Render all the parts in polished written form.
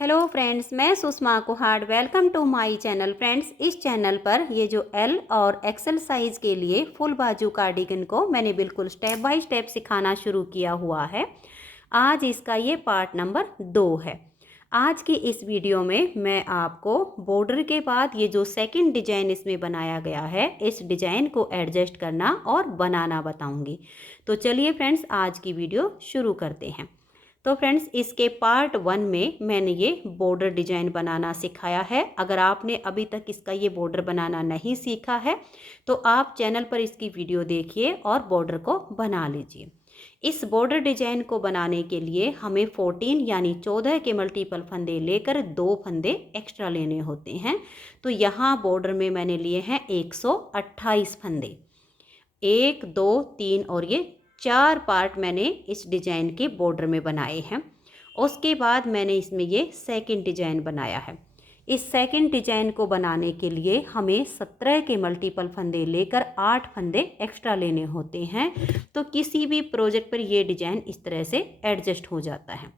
Hello friends, मैं Sushma Kuhad. Welcome to my channel. Friends, इस channel पर ये जो एल और एक्सेल साइज़ के लिए फुल बाजू कार्डिगन को मैंने बिल्कुल स्टेप बाय स्टेप सिखाना शुरू किया हुआ है। आज इसका ये पार्ट नंबर 2 है। आज की इस वीडियो में मैं आपको बॉर्डर के बाद ये जो सेकंड डिजाइन इसमें बनाया गया है, इस डिजाइन को एडजस्ट करना और बनाना बताऊंगी। तो चलिए फ्रेंड्स, आज की वीडियो शुरू करते हैं। तो फ्रेंड्स, इसके पार्ट 1 में मैंने ये बॉर्डर डिजाइन बनाना सिखाया है। अगर आपने अभी तक इसका ये बॉर्डर बनाना नहीं सीखा है तो आप चैनल पर इसकी वीडियो देखिए और बॉर्डर को बना लीजिए। इस बॉर्डर डिजाइन को बनाने के लिए हमें 14 यानी 14 के मल्टीपल फंदे लेकर 2 फंदे एक्स्ट्रा लेने होते हैं। तो यहाँ बॉर्डर में मैंने लिए हैं 128 फंदे। 1 2 3 और ये 4 पार्ट मैंने इस डिजाइन के बॉर्डर में बनाए हैं। उसके बाद मैंने इसमें ये सेकंड डिजाइन बनाया है। इस सेकंड डिजाइन को बनाने के लिए हमें 17 के मल्टीपल फंदे लेकर 8 फंदे एक्स्ट्रा लेने होते हैं। तो किसी भी प्रोजेक्ट पर ये डिजाइन इस तरह से एडजस्ट हो जाता है।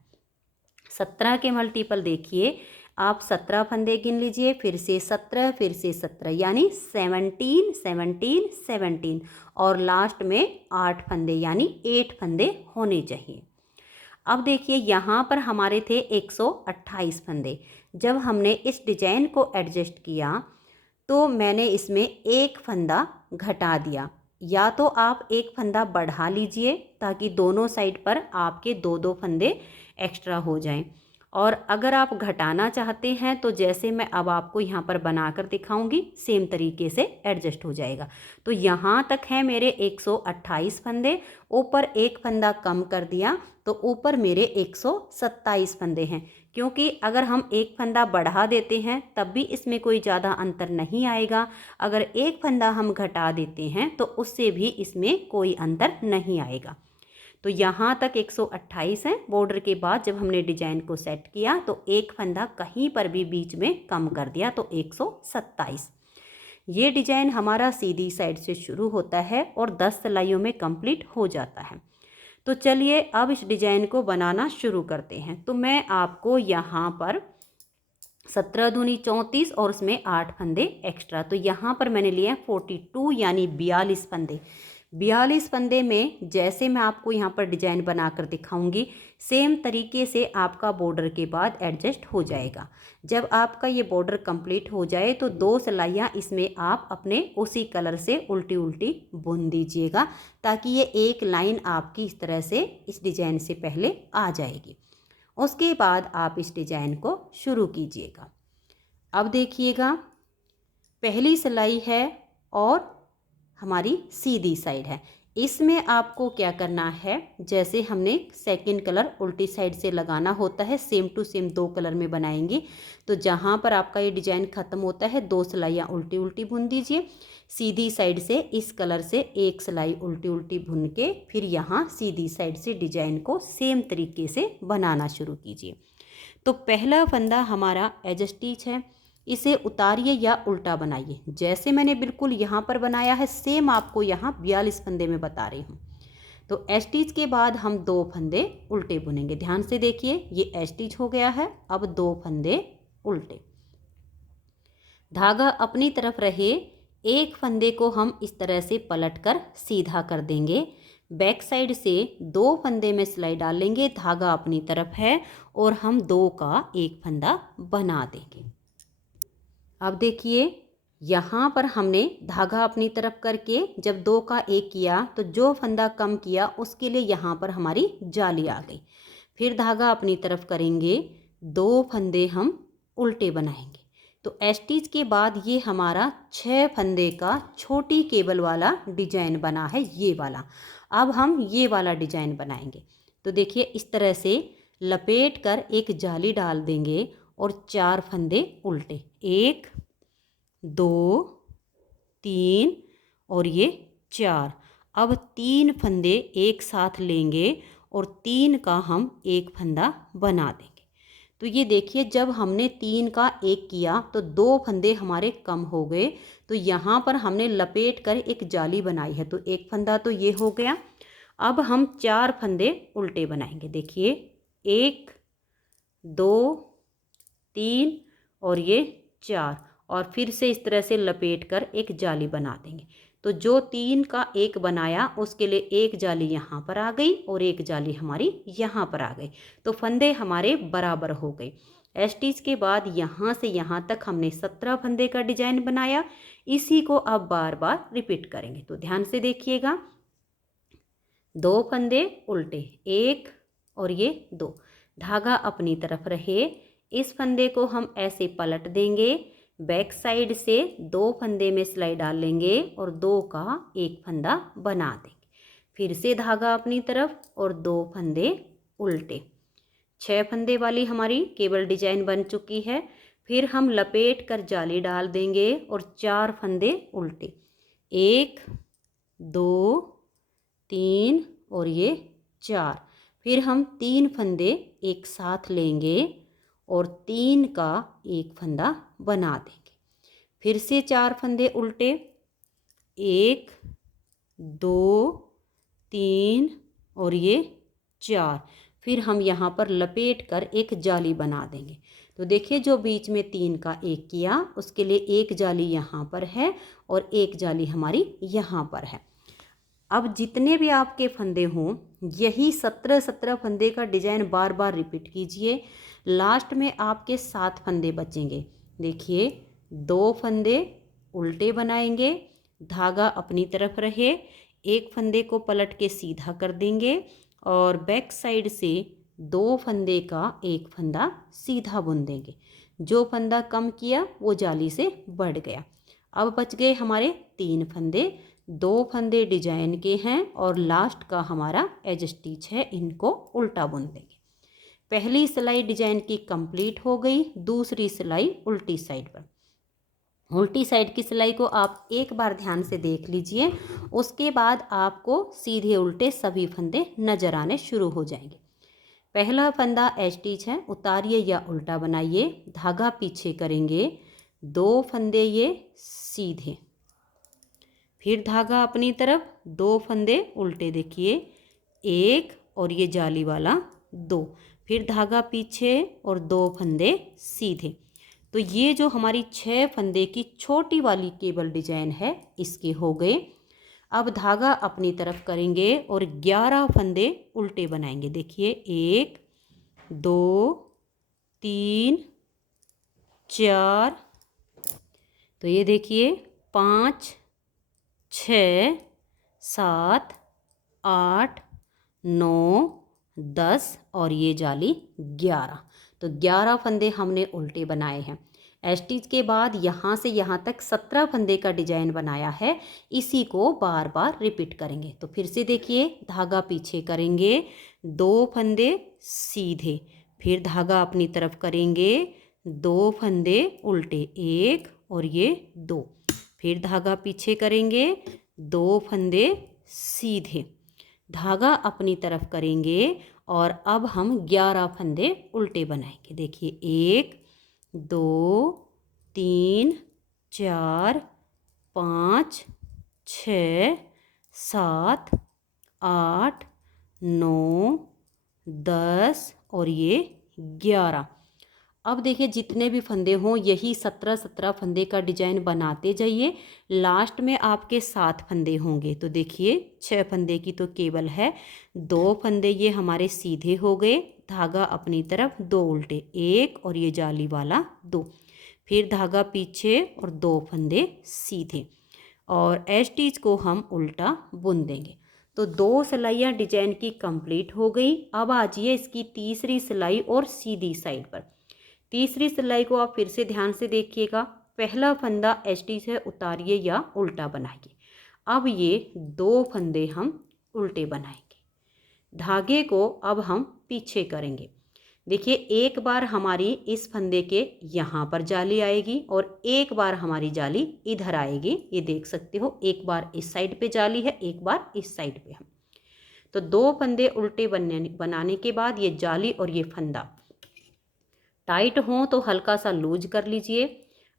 17 के मल्टीपल देखिए, आप 17 फंदे गिन लीजिए, फिर से 17, फिर से 17 यानी 17 17 17 और लास्ट में 8 फंदे यानी 8 फंदे होने चाहिए। अब देखिए, यहाँ पर हमारे थे 128 फंदे। जब हमने इस डिजाइन को एडजस्ट किया तो मैंने इसमें एक फंदा घटा दिया। या तो आप एक फंदा बढ़ा लीजिए ताकि दोनों साइड पर आपके 2-2 फंदे एक्स्ट्रा हो जाएं। और अगर आप घटाना चाहते हैं तो जैसे मैं अब आपको यहाँ पर बनाकर दिखाऊंगी, सेम तरीके से एडजस्ट हो जाएगा। तो यहाँ तक है मेरे 128 फंदे। ऊपर एक फंदा कम कर दिया तो ऊपर मेरे 127 फंदे हैं। क्योंकि अगर हम एक फंदा बढ़ा देते हैं तब भी इसमें कोई ज़्यादा अंतर नहीं आएगा। अगर एक फंदा हम घटा देते हैं तो उससे भी इसमें कोई अंतर नहीं आएगा। तो यहाँ तक 128 है। बॉर्डर के बाद जब हमने डिजाइन को सेट किया तो एक फंदा कहीं पर भी बीच में कम कर दिया तो 127। ये डिजाइन हमारा सीधी साइड से शुरू होता है और 10 सिलाइयों में कंप्लीट हो जाता है। तो चलिए अब इस डिजाइन को बनाना शुरू करते हैं। तो मैं आपको यहाँ पर 17 दूनी 34 और उसमें 8 फंदे एक्स्ट्रा, तो यहाँ पर मैंने लिए 42 यानी 42 फंदे। 42 फंदे में जैसे मैं आपको यहाँ पर डिजाइन बनाकर दिखाऊंगी, सेम तरीके से आपका बॉर्डर के बाद एडजस्ट हो जाएगा। जब आपका ये बॉर्डर कंप्लीट हो जाए तो 2 सिलाइयाँ इसमें आप अपने उसी कलर से उल्टी उल्टी बुन दीजिएगा ताकि ये एक लाइन आपकी इस तरह से इस डिजाइन से पहले आ जाएगी। उसके बाद आप इस डिजाइन को शुरू कीजिएगा। अब देखिएगा, पहली सिलाई है और हमारी सीधी साइड है। इसमें आपको क्या करना है, जैसे हमने सेकंड कलर उल्टी साइड से लगाना होता है, सेम टू सेम 2 कलर में बनाएंगे। तो जहाँ पर आपका ये डिजाइन ख़त्म होता है 2 सिलाइयाँ उल्टी उल्टी बुन दीजिए। सीधी साइड से इस कलर से एक सिलाई उल्टी उल्टी बुन के फिर यहाँ सीधी साइड से डिजाइन को सेम तरीके से बनाना शुरू कीजिए। तो पहला फंदा हमारा एज स्टिच है, इसे उतारिए या उल्टा बनाइए। जैसे मैंने बिल्कुल यहाँ पर बनाया है सेम आपको यहाँ 42 फंदे में बता रही हूँ। तो स्टिच के बाद हम 2 फंदे उल्टे बुनेंगे। ध्यान से देखिए, ये स्टिच हो गया है। अब 2 फंदे उल्टे, धागा अपनी तरफ रहे, एक फंदे को हम इस तरह से पलटकर सीधा कर देंगे। बैक साइड से 2 फंदे में सिलाई डालेंगे, धागा अपनी तरफ है और हम 2 का एक फंदा बना देंगे। अब देखिए, यहाँ पर हमने धागा अपनी तरफ करके जब 2 का 1 किया तो जो फंदा कम किया उसके लिए यहाँ पर हमारी जाली आ गई। फिर धागा अपनी तरफ करेंगे, 2 फंदे हम उल्टे बनाएंगे। तो स्टिच के बाद ये हमारा 6 फंदे का छोटी केबल वाला डिजाइन बना है, ये वाला। अब हम ये वाला डिजाइन बनाएंगे। तो देखिए, इस तरह से लपेट कर एक जाली डाल देंगे और 4 फंदे उल्टे, 1 2 3 और ये 4। अब 3 फंदे एक साथ लेंगे और 3 का हम एक फंदा बना देंगे। तो ये देखिए, जब हमने 3 का 1 किया तो 2 फंदे हमारे कम हो गए। तो यहाँ पर हमने लपेट कर एक जाली बनाई है, तो एक फंदा तो ये हो गया। अब हम 4 फंदे उल्टे बनाएंगे। देखिए, 1 2 3 और ये 4, और फिर से इस तरह से लपेट कर एक जाली बना देंगे। तो जो 3 का एक बनाया उसके लिए एक जाली यहाँ पर आ गई और एक जाली हमारी यहाँ पर आ गई। तो फंदे हमारे बराबर हो गए। स्टिच के बाद यहाँ से यहाँ तक हमने 17 फंदे का डिजाइन बनाया। इसी को अब बार बार रिपीट करेंगे। तो ध्यान से देखिएगा, 2 फंदे उल्टे, 1 और ये 2, धागा अपनी तरफ रहे। इस फंदे को हम ऐसे पलट देंगे, बैक साइड से 2 फंदे में सिलाई डाल लेंगे और 2 का एक फंदा बना देंगे। फिर से धागा अपनी तरफ और 2 फंदे उल्टे। 6 फंदे वाली हमारी केबल डिजाइन बन चुकी है। फिर हम लपेट कर जाली डाल देंगे और 4 फंदे उल्टे, 1 2 3 और ये 4। फिर हम 3 फंदे एक साथ लेंगे और 3 का एक फंदा बना देंगे। फिर से 4 फंदे उल्टे, 1 2 3 और ये 4। फिर हम यहाँ पर लपेट कर एक जाली बना देंगे। तो देखिए, जो बीच में 3 का एक किया उसके लिए एक जाली यहाँ पर है और एक जाली हमारी यहाँ पर है। अब जितने भी आपके फंदे हों, यही 17 फंदे का डिजाइन बार बार रिपीट कीजिए। लास्ट में आपके 7 फंदे बचेंगे। देखिए, 2 फंदे उल्टे बनाएंगे, धागा अपनी तरफ रहे, एक फंदे को पलट के सीधा कर देंगे और बैक साइड से 2 फंदे का एक फंदा सीधा बुन देंगे। जो फंदा कम किया वो जाली से बढ़ गया। अब बच गए हमारे 3 फंदे। 2 फंदे डिजाइन के हैं और लास्ट का हमारा एज स्टिच है, इनको उल्टा बुन देंगे। पहली सिलाई डिजाइन की कंप्लीट हो गई। दूसरी सिलाई उल्टी साइड पर। उल्टी साइड की सिलाई को आप एक बार ध्यान से देख लीजिए, उसके बाद आपको सीधे उल्टे सभी फंदे नजर आने शुरू हो जाएंगे। पहला फंदा एज स्टिच है, उतारिए या उल्टा बनाइए, धागा पीछे करेंगे, 2 फंदे ये सीधे, फिर धागा अपनी तरफ, 2 फंदे उल्टे, देखिए 1 और ये जाली वाला 2, फिर धागा पीछे और 2 फंदे सीधे। तो ये जो हमारी 6 फंदे की छोटी वाली केबल डिजाइन है, इसके हो गए। अब धागा अपनी तरफ करेंगे और 11 फंदे उल्टे बनाएंगे। देखिए 1 2 3 4, तो ये देखिए 5 6 7 8 9 10 और ये जाली 11। तो 11 फंदे हमने उल्टे बनाए हैं। स्टिच के बाद यहाँ से यहाँ तक 17 फंदे का डिजाइन बनाया है। इसी को बार बार रिपीट करेंगे। तो फिर से देखिए, धागा पीछे करेंगे, 2 फंदे सीधे, फिर धागा अपनी तरफ करेंगे, 2 फंदे उल्टे, 1 और ये 2, फिर धागा पीछे करेंगे, 2 फंदे सीधे, धागा अपनी तरफ करेंगे और अब हम 11 फंदे उल्टे बनाएंगे। देखिए 1 2 3 4 5 6 7 8 9 10 और ये 11। अब देखिए, जितने भी फंदे हों यही 17 फंदे का डिजाइन बनाते जाइए। लास्ट में आपके 7 फंदे होंगे। तो देखिए, 6 फंदे की तो केबल है, 2 फंदे ये हमारे सीधे हो गए, धागा अपनी तरफ, 2 उल्टे, 1 और ये जाली वाला 2, फिर धागा पीछे और 2 फंदे सीधे, और एज स्टिच को हम उल्टा बुन देंगे। तो 2 सिलाइयाँ डिजाइन की कंप्लीट हो गई। अब आ जाइए इसकी तीसरी सिलाई और सीधी साइड पर। तीसरी सिलाई को आप फिर से ध्यान से देखिएगा। पहला फंदा एज स्टिच है, उतारिए या उल्टा बनाइए। अब ये 2 फंदे हम उल्टे बनाएंगे। धागे को अब हम पीछे करेंगे। देखिए, एक बार हमारी इस फंदे के यहाँ पर जाली आएगी और एक बार हमारी जाली इधर आएगी। ये देख सकते हो, एक बार इस साइड पे जाली है, एक बार इस साइड पे हम। तो 2 फंदे उल्टे बनाने के बाद ये जाली और ये फंदा टाइट हो तो हल्का सा लूज कर लीजिए।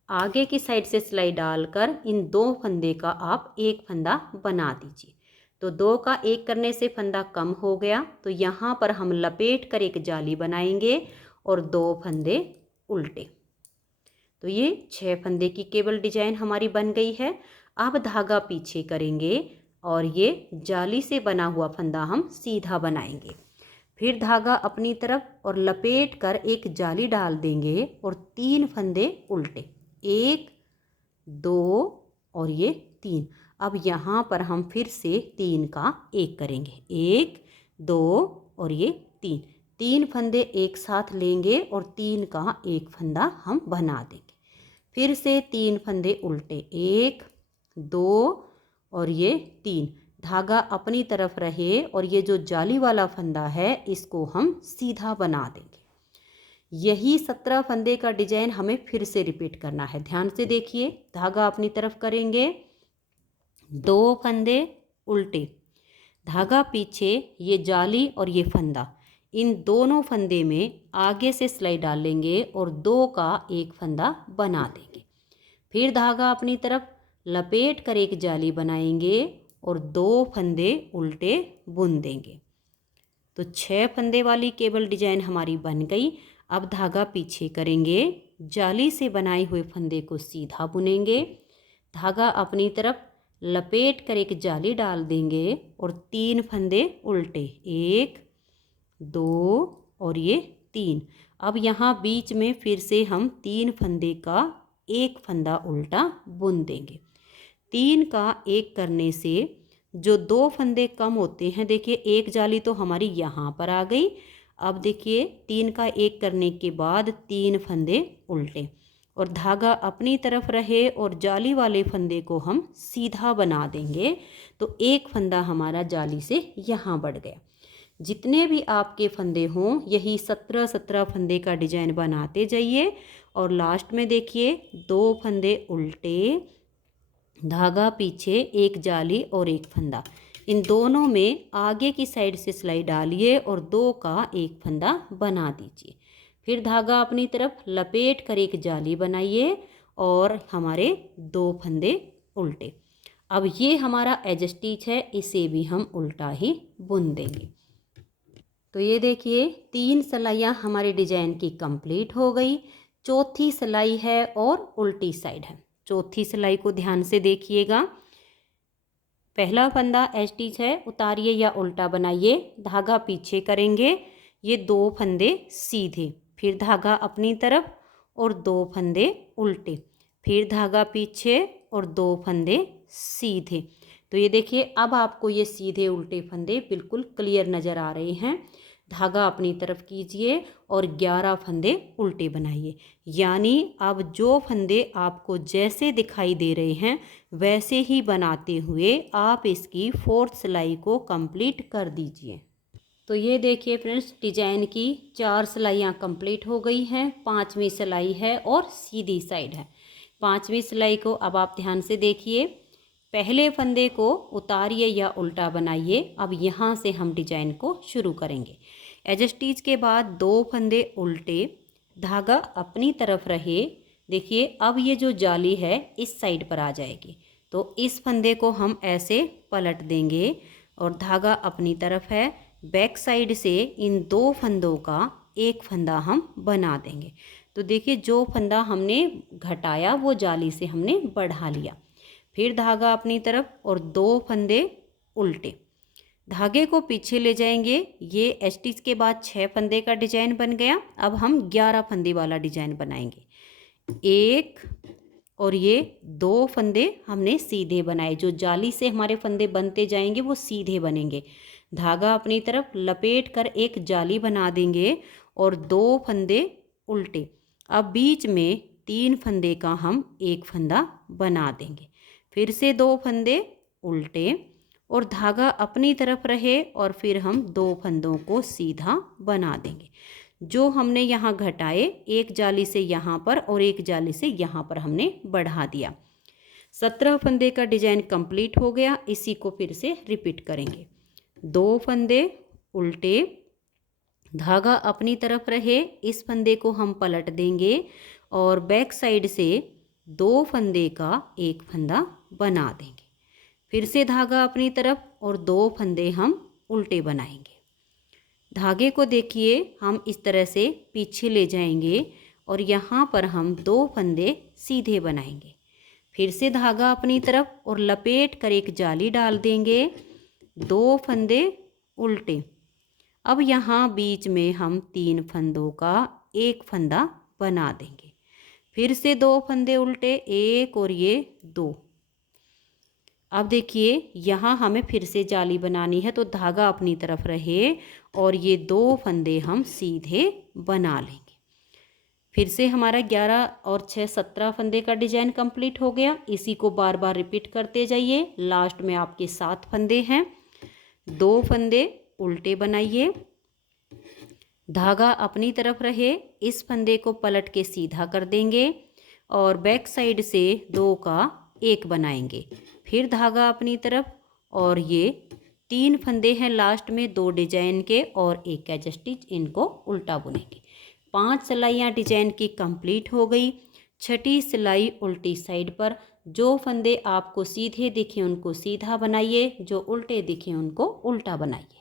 आगे की साइड से सिलाई डालकर इन 2 फंदे का आप एक फंदा बना दीजिए। तो 2 का एक करने से फंदा कम हो गया। तो यहाँ पर हम लपेट कर एक जाली बनाएंगे और 2 फंदे उल्टे। तो ये 6 फंदे की केबल डिजाइन हमारी बन गई है। अब धागा पीछे करेंगे और ये जाली से बना हुआ फंदा हम सीधा बनाएंगे। फिर धागा अपनी तरफ और लपेट कर एक जाली डाल देंगे और 3 फंदे उल्टे, 1 2 और ये 3। अब यहाँ पर हम फिर से 3 का 1 करेंगे, 1 2 और ये 3 फंदे एक साथ लेंगे और 3 का 1 फंदा हम बना देंगे। फिर से 3 फंदे उल्टे, 1 2 और ये 3। धागा अपनी तरफ रहे और ये जो जाली वाला फंदा है इसको हम सीधा बना देंगे। यही 17 फंदे का डिजाइन हमें फिर से रिपीट करना है। ध्यान से देखिए, धागा अपनी तरफ करेंगे, 2 फंदे उल्टे, धागा पीछे, ये जाली और ये फंदा, इन दोनों फंदे में आगे से सिलाई डालेंगे और 2 का 1 फंदा बना देंगे। फिर धागा अपनी तरफ लपेट कर एक जाली बनाएंगे और 2 फंदे उल्टे बुन देंगे। तो 6 फंदे वाली केबल डिजाइन हमारी बन गई। अब धागा पीछे करेंगे, जाली से बनाए हुए फंदे को सीधा बुनेंगे, धागा अपनी तरफ लपेट कर एक जाली डाल देंगे और 3 फंदे उल्टे, 1 2 और ये 3। अब यहाँ बीच में फिर से हम 3 फंदे का 1 फंदा उल्टा बुन देंगे। 3 का 1 करने से जो 2 फंदे कम होते हैं, देखिए एक जाली तो हमारी यहाँ पर आ गई। अब देखिए 3 का 1 करने के बाद 3 फंदे उल्टे और धागा अपनी तरफ रहे और जाली वाले फंदे को हम सीधा बना देंगे। तो 1 फंदा हमारा जाली से यहाँ बढ़ गया। जितने भी आपके फंदे हों यही 17 फंदे का डिजाइन बनाते जाइए और लास्ट में देखिए 2 फंदे उल्टे, धागा पीछे, एक जाली और एक फंदा, इन दोनों में आगे की साइड से सिलाई डालिए और 2 का 1 फंदा बना दीजिए। फिर धागा अपनी तरफ लपेट कर एक जाली बनाइए और हमारे 2 फंदे उल्टे। अब ये हमारा एज स्टिच है, इसे भी हम उल्टा ही बुन देंगे। तो ये देखिए 3 सिलाइयाँ हमारे डिजाइन की कंप्लीट हो गई। चौथी सिलाई है और उल्टी साइड है। चौथी सिलाई को ध्यान से देखिएगा। पहला फंदा एज स्टिच है, उतारिए या उल्टा बनाइए, धागा पीछे करेंगे, ये 2 फंदे सीधे, फिर धागा अपनी तरफ और 2 फंदे उल्टे, फिर धागा पीछे और 2 फंदे सीधे। तो ये देखिए अब आपको ये सीधे उल्टे फंदे बिल्कुल क्लियर नज़र आ रहे हैं। धागा अपनी तरफ कीजिए और 11 फंदे उल्टे बनाइए। यानी अब जो फंदे आपको जैसे दिखाई दे रहे हैं वैसे ही बनाते हुए आप इसकी 4th सिलाई को कंप्लीट कर दीजिए। तो ये देखिए फ्रेंड्स, डिजाइन की 4 सिलाइयाँ कंप्लीट हो गई हैं। 5वीं सिलाई है और सीधी साइड है। 5वीं सिलाई को अब आप ध्यान से देखिए। पहले फंदे को उतारिए या उल्टा बनाइए। अब यहाँ से हम डिजाइन को शुरू करेंगे। एज स्टिच के बाद 2 फंदे उल्टे, धागा अपनी तरफ रहे। देखिए अब ये जो जाली है इस साइड पर आ जाएगी, तो इस फंदे को हम ऐसे पलट देंगे और धागा अपनी तरफ है। बैक साइड से इन 2 फंदों का 1 फंदा हम बना देंगे। तो देखिए जो फंदा हमने घटाया वो जाली से हमने बढ़ा लिया। फिर धागा अपनी तरफ और 2 फंदे उल्टे, धागे को पीछे ले जाएंगे। ये एज स्टिच के बाद 6 फंदे का डिजाइन बन गया। अब हम 11 फंदे वाला डिजाइन बनाएंगे। 1 और ये 2 फंदे हमने सीधे बनाए, जो जाली से हमारे फंदे बनते जाएंगे वो सीधे बनेंगे। धागा अपनी तरफ लपेट कर एक जाली बना देंगे और 2 फंदे उल्टे। अब बीच में 3 फंदे का हम 1 फंदा बना देंगे। फिर से 2 फंदे उल्टे और धागा अपनी तरफ रहे और फिर हम 2 फंदों को सीधा बना देंगे। जो हमने यहाँ घटाए, एक जाली से यहाँ पर और एक जाली से यहाँ पर हमने बढ़ा दिया। 17 फंदे का डिजाइन कंप्लीट हो गया। इसी को फिर से रिपीट करेंगे। 2 फंदे उल्टे, धागा अपनी तरफ रहे, इस फंदे को हम पलट देंगे और बैक साइड से 2 फंदे का 1 फंदा बना देंगे। फिर से धागा अपनी तरफ और 2 फंदे हम उल्टे बनाएंगे। धागे को देखिए हम इस तरह से पीछे ले जाएंगे और यहाँ पर हम 2 फंदे सीधे बनाएंगे। फिर से धागा अपनी तरफ और लपेट कर एक जाली डाल देंगे, 2 फंदे उल्टे। अब यहाँ बीच में हम 3 फंदों का एक फंदा बना देंगे। फिर से 2 फंदे उल्टे, एक और ये 2। अब देखिए यहाँ हमें फिर से जाली बनानी है, तो धागा अपनी तरफ रहे और ये 2 फंदे हम सीधे बना लेंगे। फिर से हमारा 11 और 6 17 फंदे का डिजाइन कंप्लीट हो गया। इसी को बार बार रिपीट करते जाइए। लास्ट में आपके 7 फंदे हैं, 2 फंदे उल्टे बनाइए, धागा अपनी तरफ रहे, इस फंदे को पलट के सीधा कर देंगे और बैक साइड से 2 का एक बनाएंगे। फिर धागा अपनी तरफ और ये 3 फंदे हैं लास्ट में 2 डिजाइन के और एक कैच स्टिच, इनको उल्टा बुनेंगे। 5 सिलाइयाँ डिजाइन की कंप्लीट हो गई। छठी सिलाई उल्टी साइड पर, जो फंदे आपको सीधे दिखे उनको सीधा बनाइए, जो उल्टे दिखे उनको उल्टा बनाइए।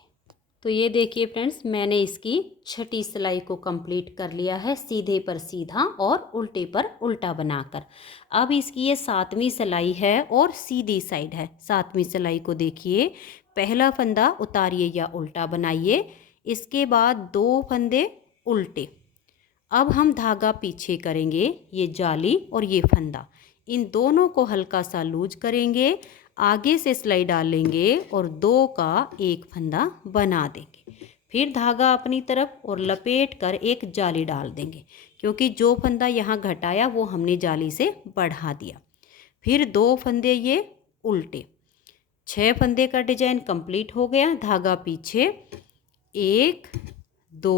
तो ये देखिए फ्रेंड्स, मैंने इसकी छठी सिलाई को कंप्लीट कर लिया है, सीधे पर सीधा और उल्टे पर उल्टा बनाकर। अब इसकी ये 7वीं सिलाई है और सीधी साइड है। 7वीं सिलाई को देखिए, पहला फंदा उतारिए या उल्टा बनाइए, इसके बाद 2 फंदे उल्टे। अब हम धागा पीछे करेंगे, ये जाली और ये फंदा, इन दोनों को हल्का सा लूज करेंगे, आगे से सिलाई डालेंगे और 2 का एक फंदा बना देंगे। फिर धागा अपनी तरफ और लपेट कर एक जाली डाल देंगे, क्योंकि जो फंदा यहाँ घटाया वो हमने जाली से बढ़ा दिया। फिर 2 फंदे ये उल्टे, 6 फंदे का डिजाइन कंप्लीट हो गया। धागा पीछे, 1 2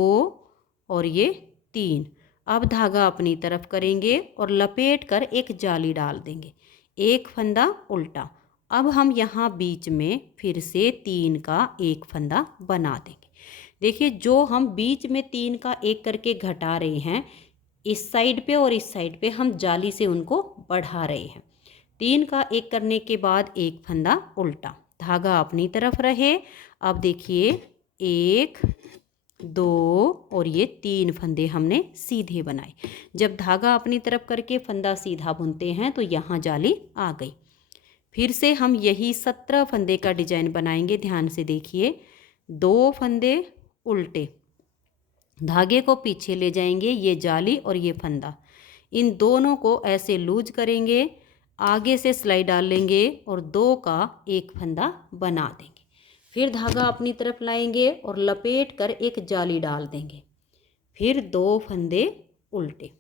और ये 3। अब धागा अपनी तरफ करेंगे और लपेट कर एक जाली डाल देंगे, एक फंदा उल्टा। अब हम यहाँ बीच में फिर से 3 का एक फंदा बना देंगे। देखिए जो हम बीच में 3 का एक करके घटा रहे हैं, इस साइड पे और इस साइड पे हम जाली से उनको बढ़ा रहे हैं। 3 का एक करने के बाद एक फंदा उल्टा, धागा अपनी तरफ रहे। अब देखिए 1 2 और ये 3 फंदे हमने सीधे बनाए। जब धागा अपनी तरफ करके फंदा सीधा बुनते हैं तो यहाँ जाली आ गई। फिर से हम यही 17 फंदे का डिजाइन बनाएंगे। ध्यान से देखिए, 2 फंदे उल्टे, धागे को पीछे ले जाएंगे, ये जाली और ये फंदा, इन दोनों को ऐसे लूज करेंगे, आगे से सिलाई डाल लेंगे और 2 का एक फंदा बना देंगे। फिर धागा अपनी तरफ लाएंगे और लपेट कर एक जाली डाल देंगे। फिर 2 फंदे उल्टे,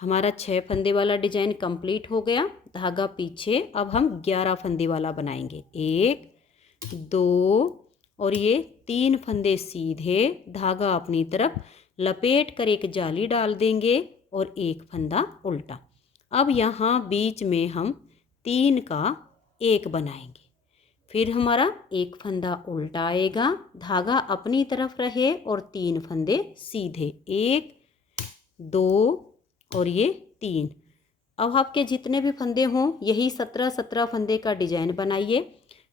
हमारा 6 फंदे वाला डिजाइन कंप्लीट हो गया। धागा पीछे, अब हम 11 फंदे वाला बनाएंगे, 1 2 और ये 3 फंदे सीधे, धागा अपनी तरफ लपेट कर एक जाली डाल देंगे और एक फंदा उल्टा। अब यहाँ बीच में हम 3 का एक बनाएंगे। फिर हमारा एक फंदा उल्टा आएगा, धागा अपनी तरफ रहे और 3 फंदे सीधे, 1 2 और ये 3। अब आपके जितने भी फंदे हों यही 17 फंदे का डिजाइन बनाइए।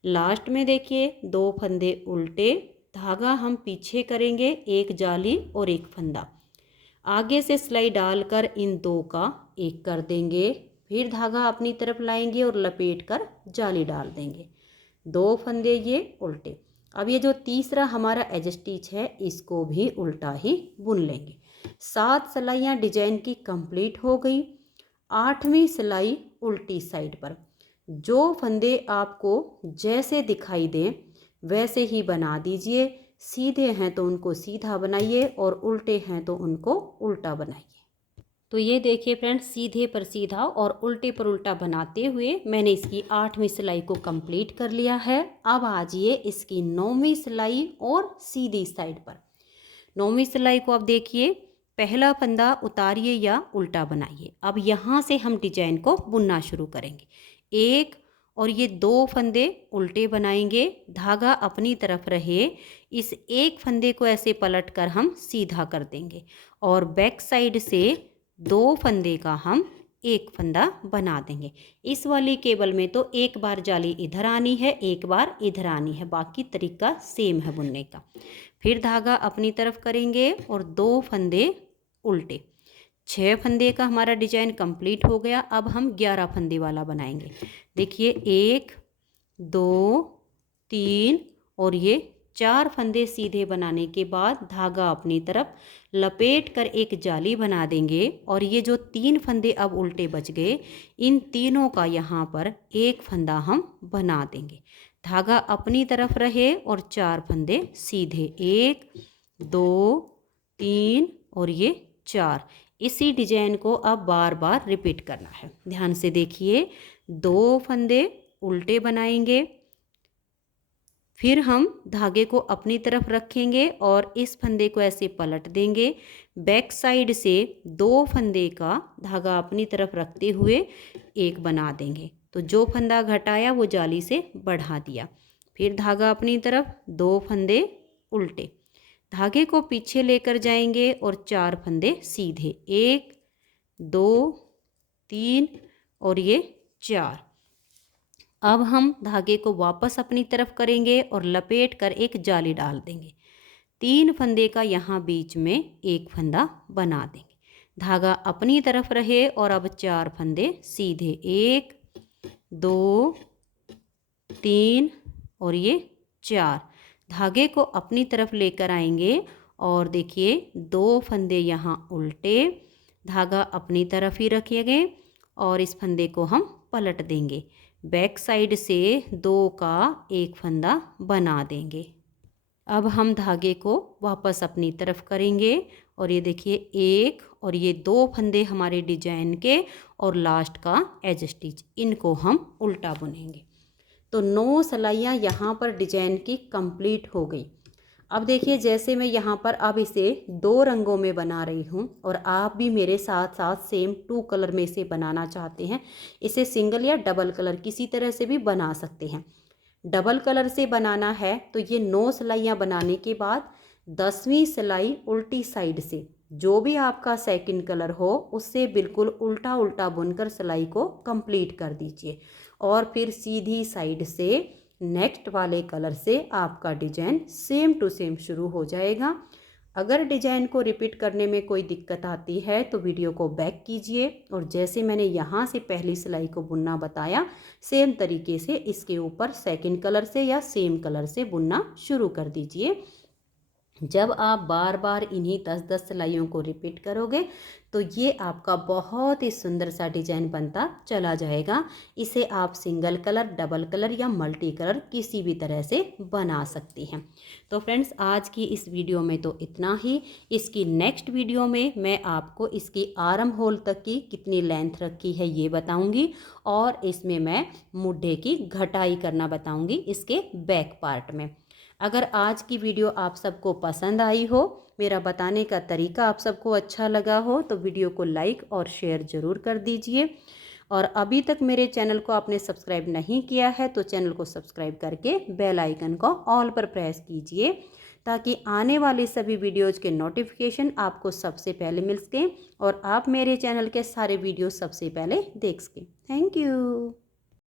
लास्ट में देखिए 2 फंदे उल्टे, धागा हम पीछे करेंगे, एक जाली और एक फंदा, आगे से सिलाई डालकर इन 2 का एक कर देंगे। फिर धागा अपनी तरफ लाएंगे और लपेट कर जाली डाल देंगे, 2 फंदे ये उल्टे। अब ये जो तीसरा हमारा एज स्टिच है इसको भी उल्टा ही बुन लेंगे। 7 सिलाइयाँ डिजाइन की कंप्लीट हो गई। 8वीं सिलाई उल्टी साइड पर, जो फंदे आपको जैसे दिखाई दें वैसे ही बना दीजिए। सीधे हैं तो उनको सीधा बनाइए और उल्टे हैं तो उनको उल्टा बनाइए। तो ये देखिए फ्रेंड्स, सीधे पर सीधा और उल्टे पर उल्टा बनाते हुए मैंने इसकी 8वीं सिलाई को कंप्लीट कर लिया है। अब आ जाइए इसकी 9वीं सिलाई और सीधी साइड पर। 9वीं सिलाई को अब देखिए, पहला फंदा उतारिए या उल्टा बनाइए। अब यहाँ से हम डिजाइन को बुनना शुरू करेंगे। 1 और ये 2 फंदे उल्टे बनाएंगे, धागा अपनी तरफ रहे, इस एक फंदे को ऐसे पलट कर हम सीधा कर देंगे और बैक साइड से 2 फंदे का हम एक फंदा बना देंगे। इस वाली केबल में तो एक बार जाली इधर आनी है, एक बार इधर आनी है, बाकी तरीका सेम है बुनने का। फिर धागा अपनी तरफ करेंगे और 2 फंदे उल्टे, 6 फंदे का हमारा डिजाइन कंप्लीट हो गया। अब हम 11 फंदे वाला बनाएंगे। देखिए 1 2 3 और ये 4 फंदे सीधे बनाने के बाद धागा अपनी तरफ लपेट कर एक जाली बना देंगे। और ये जो 3 फंदे अब उल्टे बच गए, इन तीनों का यहाँ पर एक फंदा हम बना देंगे। धागा अपनी तरफ रहे और 4 फंदे सीधे, 1 2 3 और ये 4। इसी डिजाइन को अब बार बार रिपीट करना है। ध्यान से देखिए, 2 फंदे उल्टे बनाएंगे, फिर हम धागे को अपनी तरफ रखेंगे और इस फंदे को ऐसे पलट देंगे। बैक साइड से 2 फंदे का धागा अपनी तरफ रखते हुए एक बना देंगे। तो जो फंदा घटाया वो जाली से बढ़ा दिया। फिर धागा अपनी तरफ, 2 फंदे उल्टे, धागे को पीछे लेकर जाएंगे और 4 फंदे सीधे, 1 2 3 और ये 4। अब हम धागे को वापस अपनी तरफ करेंगे और लपेट कर एक जाली डाल देंगे। 3 फंदे का यहाँ बीच में एक फंदा बना देंगे। धागा अपनी तरफ रहे और अब 4 फंदे सीधे, 1 2 3 और ये 4। धागे को अपनी तरफ लेकर आएंगे और देखिए 2 फंदे यहाँ उल्टे, धागा अपनी तरफ ही रखेंगे और इस फंदे को हम पलट देंगे। बैक साइड से 2 का एक फंदा बना देंगे। अब हम धागे को वापस अपनी तरफ करेंगे और ये देखिए 1 और ये 2 फंदे हमारे डिजाइन के और लास्ट का एज स्टिच, इनको हम उल्टा बुनेंगे। तो 9 सिलाइयाँ यहाँ पर डिजाइन की कंप्लीट हो गई। अब देखिए जैसे मैं यहाँ पर अब इसे 2 रंगों में बना रही हूँ और आप भी मेरे साथ साथ सेम 2 कलर में इसे बनाना चाहते हैं, इसे सिंगल या डबल कलर किसी तरह से भी बना सकते हैं। डबल कलर से बनाना है तो ये 9 सिलाइयाँ बनाने के बाद 10वीं सिलाई उल्टी साइड से जो भी आपका सेकंड कलर हो उससे बिल्कुल उल्टा उल्टा बुनकर सिलाई को कंप्लीट कर दीजिए और फिर सीधी साइड से नेक्स्ट वाले कलर से आपका डिजाइन सेम टू सेम शुरू हो जाएगा। अगर डिजाइन को रिपीट करने में कोई दिक्कत आती है तो वीडियो को बैक कीजिए और जैसे मैंने यहाँ से पहली सिलाई को बुनना बताया सेम तरीके से इसके ऊपर सेकंड कलर से या सेम कलर से बुनना शुरू कर दीजिए। जब आप बार बार इन्हीं 10-10 सिलाइयों को रिपीट करोगे तो ये आपका बहुत ही सुंदर सा डिजाइन बनता चला जाएगा। इसे आप सिंगल कलर, डबल कलर या मल्टी कलर किसी भी तरह से बना सकती हैं। तो फ्रेंड्स आज की इस वीडियो में तो इतना ही। इसकी नेक्स्ट वीडियो में मैं आपको इसकी आर्म होल तक की कितनी लेंथ रखी है ये बताऊंगी और इसमें मैं मुड्ढे की घटाई करना बताऊंगी इसके बैक पार्ट में। अगर आज की वीडियो आप सबको पसंद आई हो, मेरा बताने का तरीका आप सबको अच्छा लगा हो तो वीडियो को लाइक और शेयर ज़रूर कर दीजिए। और अभी तक मेरे चैनल को आपने सब्सक्राइब नहीं किया है तो चैनल को सब्सक्राइब करके बेल आइकन को ऑल पर प्रेस कीजिए ताकि आने वाली सभी वीडियोज़ के नोटिफिकेशन आपको सबसे पहले मिल सकें और आप मेरे चैनल के सारे वीडियो सबसे पहले देख सकें। Thank you.